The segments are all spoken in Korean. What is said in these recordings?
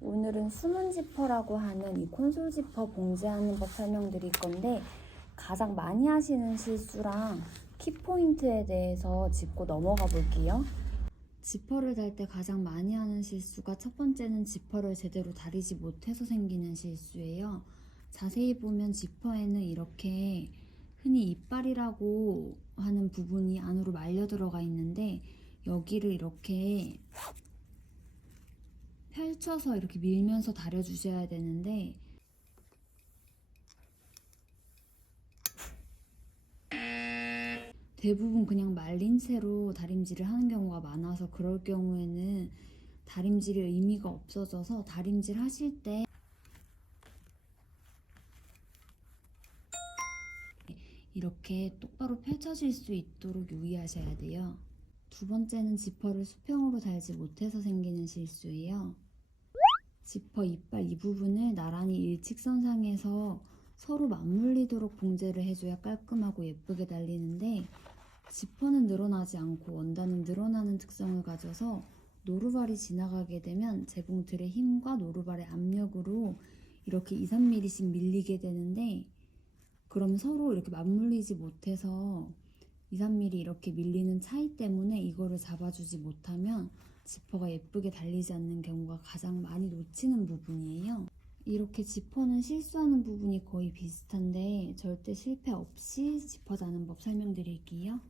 오늘은 숨은 지퍼라고 하는 이 콘솔 지퍼 봉제하는 법 설명드릴 건데, 가장 많이 하시는 실수랑 키포인트에 대해서 짚고 넘어가 볼게요. 지퍼를 달 때 가장 많이 하는 실수가, 첫 번째는 지퍼를 제대로 다리지 못해서 생기는 실수예요. 자세히 보면 지퍼에는 이렇게 흔히 이빨이라고 하는 부분이 안으로 말려 들어가 있는데, 여기를 이렇게 펼쳐서 이렇게 밀면서 다려주셔야 되는데, 대부분 그냥 말린 채로 다림질을 하는 경우가 많아서, 그럴 경우에는 다림질의 의미가 없어져서 다림질 하실 때 이렇게 똑바로 펼쳐질 수 있도록 유의하셔야 돼요. 두 번째는 지퍼를 수평으로 달지 못해서 생기는 실수예요. 지퍼 이빨 이 부분을 나란히 일직선상에서 서로 맞물리도록 봉제를 해줘야 깔끔하고 예쁘게 달리는데, 지퍼는 늘어나지 않고 원단은 늘어나는 특성을 가져서 노루발이 지나가게 되면 재봉틀의 힘과 노루발의 압력으로 이렇게 2-3mm씩 밀리게 되는데, 그럼 서로 이렇게 맞물리지 못해서 2-3mm 이렇게 밀리는 차이 때문에 이거를 잡아주지 못하면 지퍼가 예쁘게 달리지 않는 경우가 가장 많이 놓치는 부분이에요. 이렇게 지퍼는 실수하는 부분이 거의 비슷한데, 절대 실패 없이 지퍼 다는 법 설명드릴게요.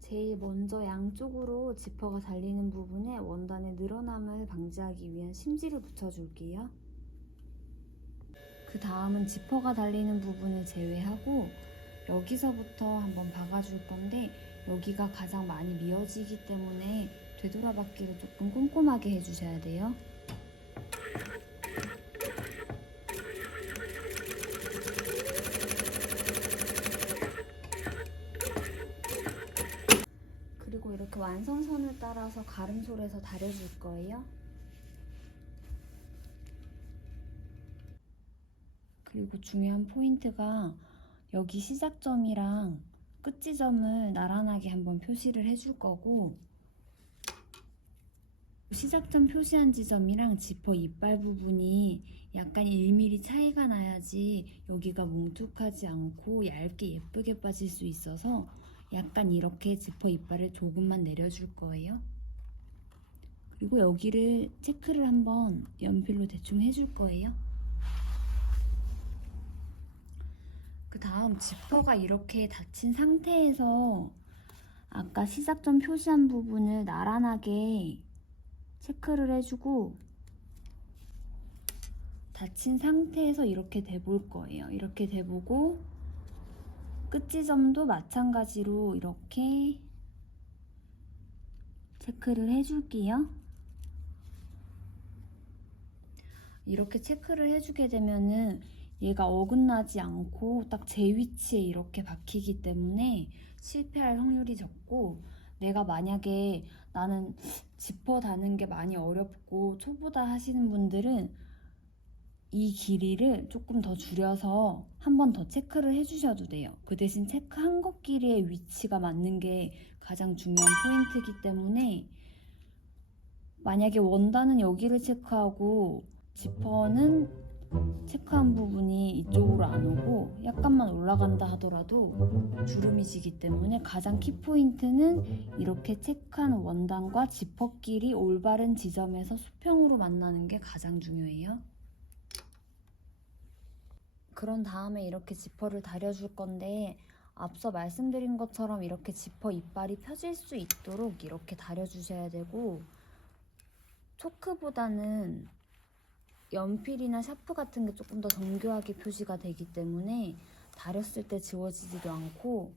제일 먼저 양쪽으로 지퍼가 달리는 부분에 원단의 늘어남을 방지하기 위한 심지를 붙여줄게요. 그 다음은 지퍼가 달리는 부분을 제외하고 여기서부터 한번 박아줄 건데, 여기가 가장 많이 미어지기 때문에 되돌아박기를 조금 꼼꼼하게 해주셔야 돼요. 그리고 이렇게 완성선을 따라서 가름솔에서 다려줄 거예요. 그리고 중요한 포인트가, 여기 시작점이랑 끝지점을 나란하게 한번 표시를 해줄 거고, 시작점 표시한 지점이랑 지퍼 이빨 부분이 약간 1mm 차이가 나야지 여기가 뭉툭하지 않고 얇게 예쁘게 빠질 수 있어서, 약간 이렇게 지퍼 이빨을 조금만 내려줄 거예요. 그리고 여기를 체크를 한번 연필로 대충 해줄 거예요. 그 다음 지퍼가 이렇게 닫힌 상태에서 아까 시작점 표시한 부분을 나란하게 체크를 해주고, 닫힌 상태에서 이렇게 대볼 거예요. 이렇게 대보고 끝지점도 마찬가지로 이렇게 체크를 해줄게요. 이렇게 체크를 해주게 되면은 얘가 어긋나지 않고 딱 제 위치에 이렇게 박히기 때문에 실패할 확률이 적고, 내가 만약에 나는 지퍼 다는 게 많이 어렵고 초보다 하시는 분들은 이 길이를 조금 더 줄여서 한 번 더 체크를 해주셔도 돼요. 그 대신 체크한 것 길이의 위치가 맞는 게 가장 중요한 포인트이기 때문에, 만약에 원단은 여기를 체크하고 지퍼는 체크한 부분이 이쪽으로 안 오고 약간만 올라간다 하더라도 주름이 지기 때문에, 가장 키포인트는 이렇게 체크한 원단과 지퍼끼리 올바른 지점에서 수평으로 만나는 게 가장 중요해요. 그런 다음에 이렇게 지퍼를 다려줄 건데, 앞서 말씀드린 것처럼 이렇게 지퍼 이빨이 펴질 수 있도록 이렇게 다려주셔야 되고, 초크보다는 연필이나 샤프 같은 게 조금 더 정교하게 표시가 되기 때문에 다렸을 때 지워지지도 않고,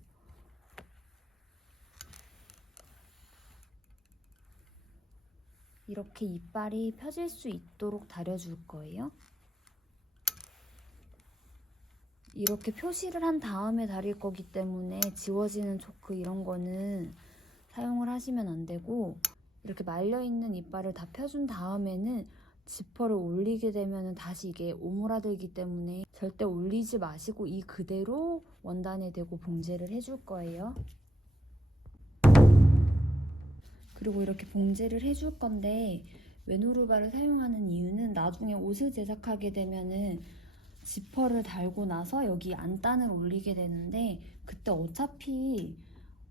이렇게 이빨이 펴질 수 있도록 다려줄 거예요. 이렇게 표시를 한 다음에 다릴 거기 때문에 지워지는 초크 이런 거는 사용을 하시면 안 되고, 이렇게 말려있는 이빨을 다 펴준 다음에는 지퍼를 올리게 되면 다시 이게 오므라들기 때문에 절대 올리지 마시고 이 그대로 원단에 대고 봉제를 해줄 거예요. 그리고 이렇게 봉제를 해줄 건데 외노루발을 사용하는 이유는 나중에 옷을 제작하게 되면은 지퍼를 달고 나서 여기 안단을 올리게 되는데 그때 어차피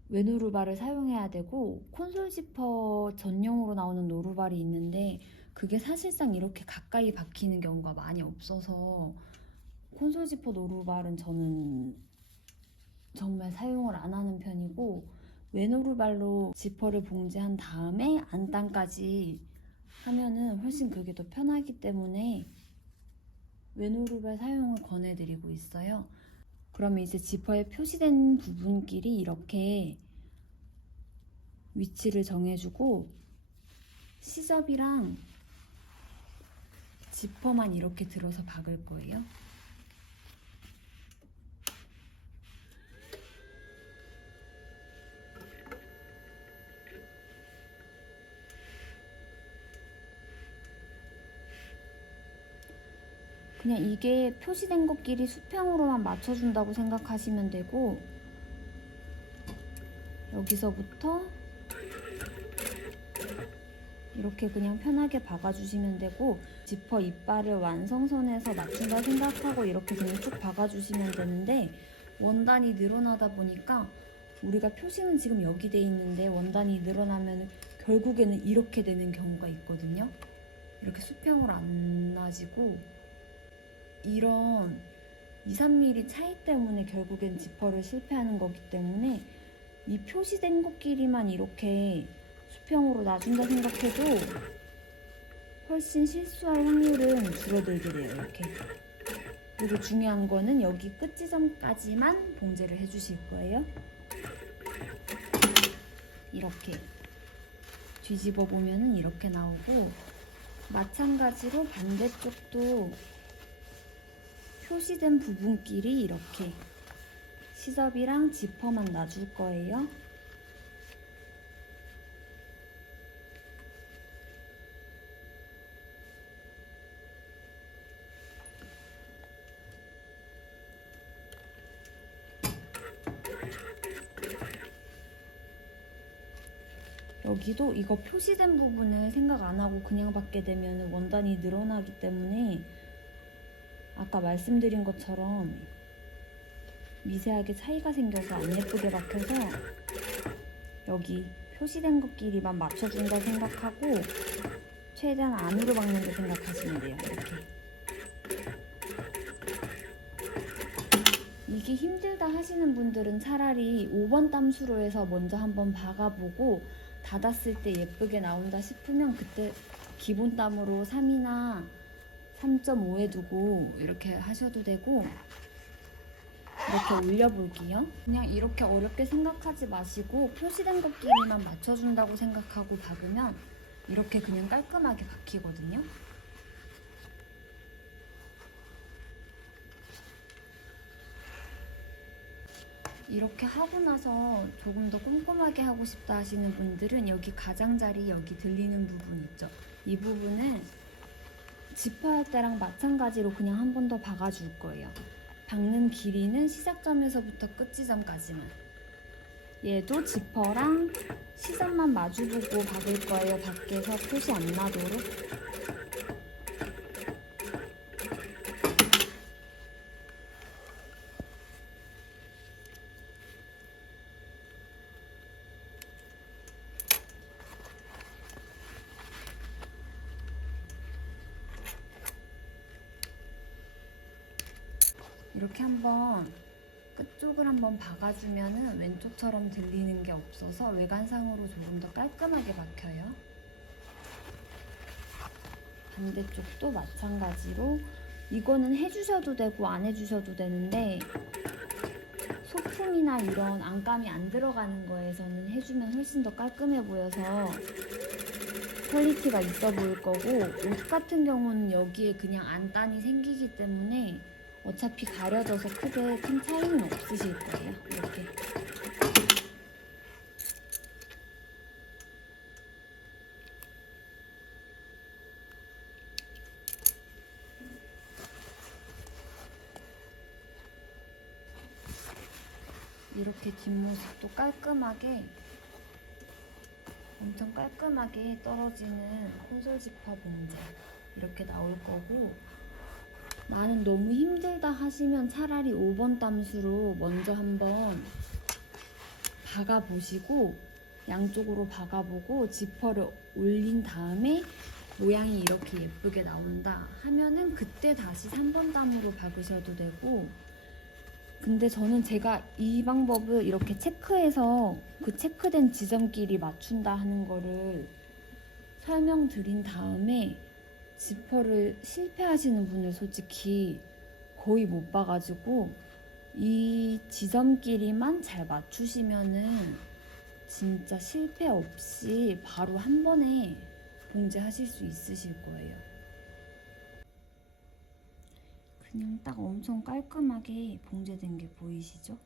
외노루발을 사용해야 되고 콘솔 지퍼 전용으로 나오는 노루발이 있는데 그게 사실상 이렇게 가까이 박히는 경우가 많이 없어서 콘솔 지퍼 노루발은 저는 정말 사용을 안 하는 편이고 외노루발로 지퍼를 봉제한 다음에 안단까지 하면은 훨씬 그게 더 편하기 때문에 외노루발 사용을 권해드리고 있어요. 그러면 이제 지퍼에 표시된 부분끼리 이렇게 위치를 정해주고 시접이랑 지퍼만 이렇게 들어서 박을 거예요. 그냥 이게 표시된 것끼리 수평으로만 맞춰준다고 생각하시면 되고 여기서부터 이렇게 그냥 편하게 박아주시면 되고 지퍼 이빨을 완성선에서 맞춘다 생각하고 이렇게 그냥 쭉 박아주시면 되는데 원단이 늘어나다 보니까 우리가 표시는 지금 여기 돼 있는데 원단이 늘어나면 결국에는 이렇게 되는 경우가 있거든요. 이렇게 수평으로 안 나지고 이런 2-3mm 차이 때문에 결국엔 지퍼를 실패하는 거기 때문에 이 표시된 것끼리만 이렇게 수평으로 놔준다 생각해도 훨씬 실수할 확률은 줄어들게 돼요. 이렇게. 그리고 중요한 거는 여기 끝 지점까지만 봉제를 해주실 거예요. 이렇게 뒤집어 보면은 이렇게 나오고 마찬가지로 반대쪽도 표시된 부분끼리 이렇게 시접이랑 지퍼만 놔줄 거예요. 여기도 이거 표시된 부분을 생각 안 하고 그냥 받게 되면 원단이 늘어나기 때문에 아까 말씀드린 것처럼 미세하게 차이가 생겨서 안 예쁘게 박혀서 여기 표시된 것끼리만 맞춰준다 생각하고 최대한 안으로 박는다 생각하시면 돼요. 이렇게. 이게 힘들다 하시는 분들은 차라리 5번 땀수로 해서 먼저 한번 박아보고 닫았을 때 예쁘게 나온다 싶으면 그때 기본 땀으로 3이나 3.5에 두고 이렇게 하셔도 되고 이렇게 올려볼게요. 그냥 이렇게 어렵게 생각하지 마시고 표시된 것끼리만 맞춰준다고 생각하고 박으면 이렇게 그냥 깔끔하게 박히거든요. 이렇게 하고 나서 조금 더 꼼꼼하게 하고 싶다 하시는 분들은 여기 가장자리 여기 들리는 부분 있죠? 이 부분은 지퍼할 때랑 마찬가지로 그냥 한 번 더 박아줄 거예요. 박는 길이는 시작점에서부터 끝 지점까지만. 얘도 지퍼랑 시접만 마주보고 박을 거예요. 밖에서 표시 안 나도록. 이렇게 한번 끝쪽을 한번 박아주면은 왼쪽처럼 들리는 게 없어서 외관상으로 조금 더 깔끔하게 박혀요. 반대쪽도 마찬가지로 이거는 해주셔도 되고 안 해주셔도 되는데 소품이나 이런 안감이 안 들어가는 거에서는 해주면 훨씬 더 깔끔해 보여서 퀄리티가 있어 보일 거고 옷 같은 경우는 여기에 그냥 안단이 생기기 때문에 어차피 가려져서 크게 큰 차이는 없으실 거예요. 이렇게. 이렇게 뒷모습도 깔끔하게 엄청 깔끔하게 떨어지는 콘솔 지퍼 봉제 이렇게 나올 거고, 나는 너무 힘들다 하시면 차라리 5번 담수로 먼저 한번 박아보시고, 양쪽으로 박아보고 지퍼를 올린 다음에 모양이 이렇게 예쁘게 나온다 하면은 그때 다시 3번 담으로 박으셔도 되고, 근데 저는 제가 이 방법을 이렇게 체크해서 그 체크된 지점끼리 맞춘다 하는 거를 설명드린 다음에 지퍼를 실패하시는 분을 솔직히 거의 못 봐가지고, 이 지점끼리만 잘 맞추시면은 진짜 실패 없이 바로 한 번에 봉제하실 수 있으실 거예요. 그냥 딱 엄청 깔끔하게 봉제된 게 보이시죠?